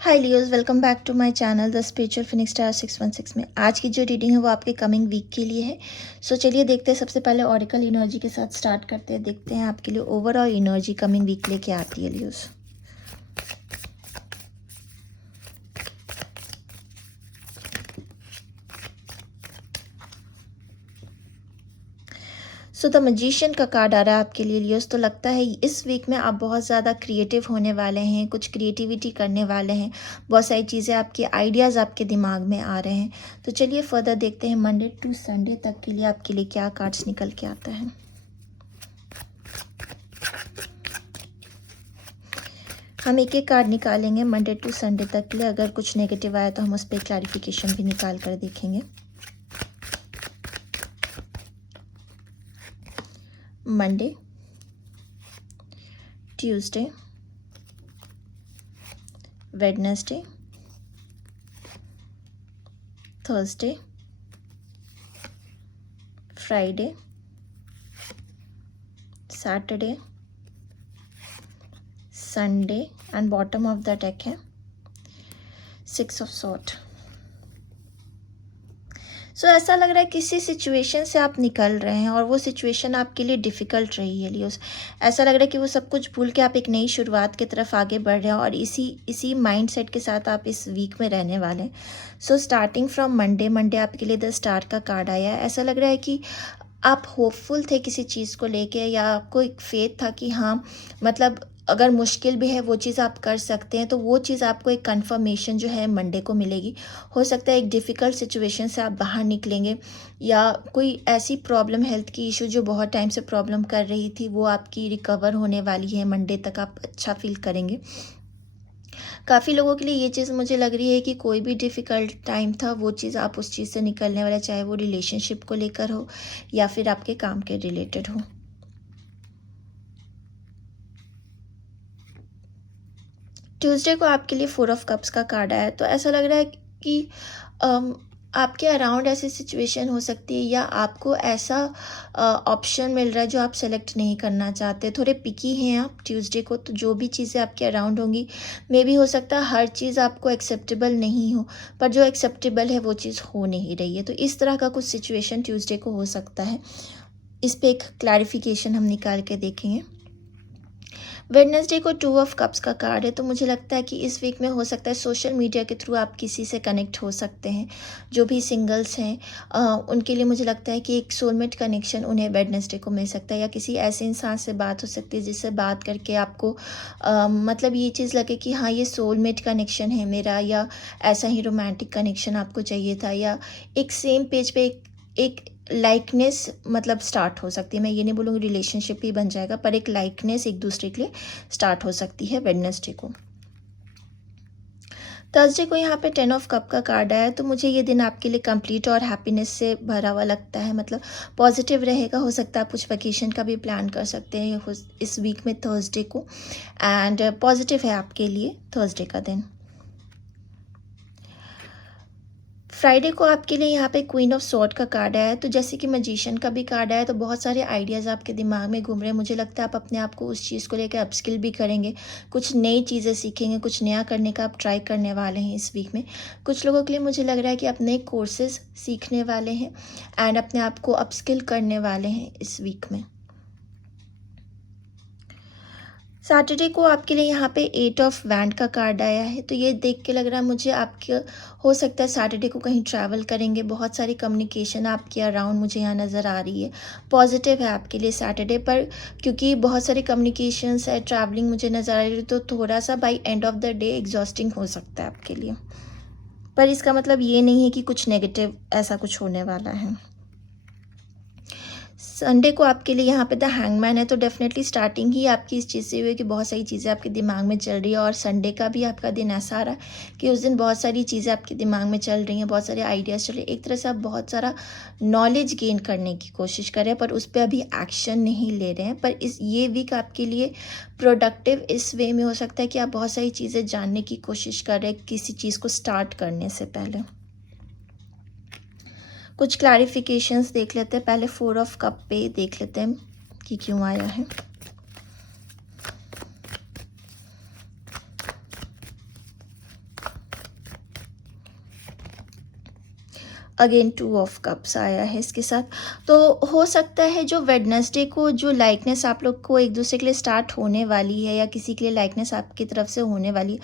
Hi Leos, welcome back to my channel the spiritual phoenix star 616 में। आज की जो रीडिंग है वो आपके कमिंग वीक के लिए है। सो चलिए देखते हैं। सबसे पहले ऑरिकल एनर्जी के साथ स्टार्ट करते हैं। देखते हैं आपके लिए ओवरऑल एनर्जी कमिंग वीक लेके आती है लियोज। सो द मैजिशियन का कार्ड आ रहा है आपके लिए लियोस। तो लगता है इस वीक में आप बहुत ज़्यादा क्रिएटिव होने वाले हैं, कुछ क्रिएटिविटी करने वाले हैं, बहुत सारी चीज़ें आपके आइडियाज़ आपके दिमाग में आ रहे हैं। तो चलिए फर्दर देखते हैं मंडे टू संडे तक के लिए आपके लिए क्या कार्ड्स निकल के आता है। हम एक एक कार्ड निकालेंगे मंडे टू संडे तक के लिए। अगर कुछ नेगेटिव आया तो हम उस पर क्लैरिफिकेशन भी निकाल कर देखेंगे। Monday, Tuesday, Wednesday, Thursday, Friday, Saturday, Sunday and bottom of the deck है 6 ऑफ सॉर्ड। सो ऐसा लग रहा है किसी सिचुएशन से आप निकल रहे हैं और वो सिचुएशन आपके लिए डिफ़िकल्ट रही है लियोस। ऐसा लग रहा है कि वो सब कुछ भूल के आप एक नई शुरुआत की तरफ आगे बढ़ रहे हैं और इसी माइंडसेट के साथ आप इस वीक में रहने वाले हैं। सो स्टार्टिंग फ्रॉम मंडे आपके लिए द स्टार का कार्ड आया है। ऐसा लग रहा है कि आप होपफुल थे किसी चीज़ को लेके, या आपको एक फेथ था कि हाँ, मतलब अगर मुश्किल भी है वो चीज़ आप कर सकते हैं। तो वो चीज़ आपको एक कंफर्मेशन जो है मंडे को मिलेगी। हो सकता है एक डिफ़िकल्ट सिचुएशन से आप बाहर निकलेंगे, या कोई ऐसी प्रॉब्लम, हेल्थ की इशू जो बहुत टाइम से प्रॉब्लम कर रही थी, वो आपकी रिकवर होने वाली है। मंडे तक आप अच्छा फील करेंगे। काफ़ी लोगों के लिए ये चीज़ मुझे लग रही है कि कोई भी डिफ़िकल्ट टाइम था, वो चीज़ आप उस चीज़ से निकलने वाले, चाहे वो रिलेशनशिप को लेकर हो या फिर आपके काम के रिलेटेड हो। ट्यूसडे को आपके लिए 4 ऑफ कप्स का कार्ड आया है। तो ऐसा लग रहा है कि अम, आपके अराउंड ऐसी सिचुएशन हो सकती है, या आपको ऐसा ऑप्शन मिल रहा है जो आप सेलेक्ट नहीं करना चाहते। थोड़े पिकी हैं आप ट्यूसडे को, तो जो भी चीज़ें आपके अराउंड होंगी, मे बी हो सकता है हर चीज़ आपको एक्सेप्टेबल नहीं हो, पर जो एक्सेप्टेबल है वो चीज़ हो नहीं रही है। तो इस तरह का कुछ सिचुएशन ट्यूसडे को हो सकता है। इस पर एक क्लैरिफिकेशन हम निकाल के देखेंगे। वेडनेसडे को 2 ऑफ कप्स का कार्ड है। तो मुझे लगता है कि इस वीक में हो सकता है सोशल मीडिया के थ्रू आप किसी से कनेक्ट हो सकते हैं। जो भी सिंगल्स हैं उनके लिए मुझे लगता है कि एक सोलमेट कनेक्शन उन्हें वेडनेसडे को मिल सकता है, या किसी ऐसे इंसान से बात हो सकती है जिससे बात करके आपको मतलब ये चीज़ लगे कि हाँ, ये सोलमेट कनेक्शन है मेरा, या ऐसा ही रोमांटिक कनेक्शन आपको चाहिए था, या एक सेम पेज पे एक लाइकनेस मतलब स्टार्ट हो सकती है। मैं ये नहीं बोलूँगी रिलेशनशिप ही बन जाएगा, पर एक लाइकनेस एक दूसरे के लिए स्टार्ट हो सकती है वेडनेसडे को। थर्सडे को यहाँ पे 10 ऑफ कप का कार्ड आया है। तो मुझे ये दिन आपके लिए कंप्लीट और हैप्पीनेस से भरा हुआ लगता है, मतलब पॉजिटिव रहेगा। हो सकता है आप कुछ वैकेशन का भी प्लान कर सकते हैं इस वीक में थर्सडे को, एंड पॉजिटिव है आपके लिए थर्सडे का दिन। फ्राइडे को आपके लिए यहाँ पे क्वीन ऑफ सॉर्ड का कार्ड आया है। तो जैसे कि मैजिशियन का भी कार्ड आया है, तो बहुत सारे आइडियाज़ आपके दिमाग में घूम रहे हैं। मुझे लगता है आप अपने आप को उस चीज़ को लेकर अपस्किल भी करेंगे, कुछ नई चीज़ें सीखेंगे, कुछ नया करने का आप ट्राई करने वाले हैं इस वीक में। कुछ लोगों के लिए मुझे लग रहा है कि आप नए कोर्सेज सीखने वाले हैं एंड अपने आप को अपस्किल करने वाले हैं इस वीक में। सैटरडे को आपके लिए यहाँ पे 8 ऑफ वैंड का कार्ड आया है। तो ये देख के लग रहा है मुझे आपके, हो सकता है सैटरडे को कहीं ट्रैवल करेंगे। बहुत सारी कम्युनिकेशन आपके अराउंड मुझे यहाँ नज़र आ रही है। पॉजिटिव है आपके लिए सैटरडे पर, क्योंकि बहुत सारी कम्युनिकेशंस है, ट्रैवलिंग मुझे नज़र आ रही है। तो थोड़ा सा by end of the day exhausting हो सकता है आपके लिए, पर इसका मतलब ये नहीं है कि कुछ नेगेटिव ऐसा कुछ होने वाला है। संडे को आपके लिए यहाँ पे द हैंगमैन है। तो डेफिनेटली स्टार्टिंग ही आपकी इस चीज़ से हुई है कि बहुत सारी चीज़ें आपके दिमाग में चल रही है, और संडे का भी आपका दिन ऐसा आ रहा है कि उस दिन बहुत सारी चीज़ें आपके दिमाग में चल रही हैं, बहुत सारे आइडियाज़ चल रहे हैं। एक तरह से आप बहुत सारा नॉलेज गेन करने की कोशिश कर रहे हैं, पर उस पर अभी एक्शन नहीं ले रहे हैं। पर ये वीक आपके लिए प्रोडक्टिव इस वे में हो सकता है कि आप बहुत सारी चीज़ें जानने की कोशिश कर रहे हैं किसी चीज़ को स्टार्ट करने से पहले। कुछ क्लैरिफिकेशंस देख लेते हैं। पहले 4 ऑफ कप पे देख लेते हैं कि क्यों आया है। अगेन 2 ऑफ कप्स आया है इसके साथ। तो हो सकता है जो वेडनेसडे को जो लाइकनेस आप लोग को एक दूसरे के लिए स्टार्ट होने वाली है या किसी के लिए लाइकनेस आपकी तरफ से होने वाली है,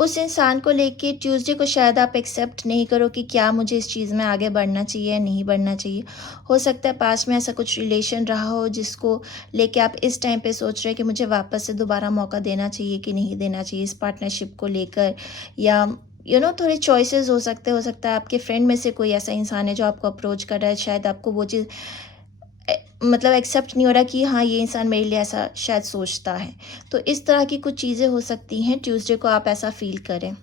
उस इंसान को लेके ट्यूसडे को शायद आप एक्सेप्ट नहीं करो कि क्या मुझे इस चीज़ में आगे बढ़ना चाहिए या नहीं बढ़ना चाहिए। हो सकता है पास्ट में ऐसा कुछ रिलेशन रहा हो जिसको लेके आप इस टाइम पे सोच रहे हैं कि मुझे वापस से दोबारा मौका देना चाहिए कि नहीं देना चाहिए इस पार्टनरशिप को लेकर, या थोड़े चॉइसेस हो सकता है आपके फ्रेंड में से कोई ऐसा इंसान है जो आपको अप्रोच कर रहा है, शायद आपको वो चीज़ मतलब एक्सेप्ट नहीं हो रहा कि हाँ ये इंसान मेरे लिए ऐसा शायद सोचता है। तो इस तरह की कुछ चीज़ें हो सकती हैं ट्यूसडे को आप ऐसा फील करें।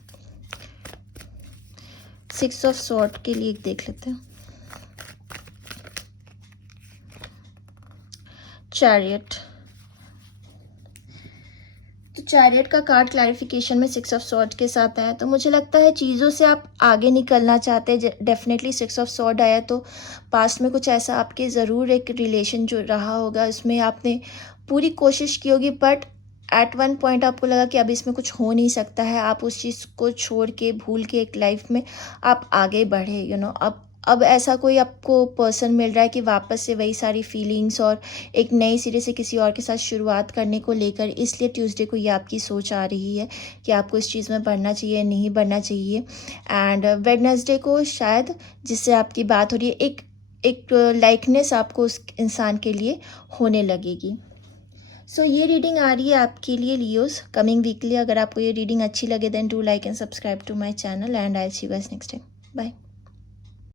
6 ऑफ सॉर्ड के लिए देख लेते हैं। चैरियट, तो चैरियट का कार्ड क्लैरिफिकेशन में 6 ऑफ सॉर्ड के साथ आया, तो मुझे लगता है चीज़ों से आप आगे निकलना चाहते हैं। डेफिनेटली 6 ऑफ सॉर्ड आया तो पास्ट में कुछ ऐसा आपके ज़रूर एक रिलेशन जो रहा होगा उसमें आपने पूरी कोशिश की होगी, बट एट वन पॉइंट आपको लगा कि अब इसमें कुछ हो नहीं सकता है। आप उस चीज़ को छोड़ के भूल के एक लाइफ में आप आगे बढ़े। अब ऐसा कोई आपको पर्सन मिल रहा है कि वापस से वही सारी फीलिंग्स और एक नए सिरे से किसी और के साथ शुरुआत करने को लेकर, इसलिए ट्यूसडे को ये आपकी सोच आ रही है कि आपको इस चीज़ में बढ़ना चाहिए नहीं बढ़ना चाहिए। एंड वेडनेसडे को शायद जिससे आपकी बात हो रही है एक लाइकनेस आपको उस इंसान के लिए होने लगेगी। सो ये रीडिंग आ रही है आपके लिए लियोस कमिंग वीकली। अगर आपको ये रीडिंग अच्छी लगे then do like and subscribe to my channel and I see you guys next time. Bye.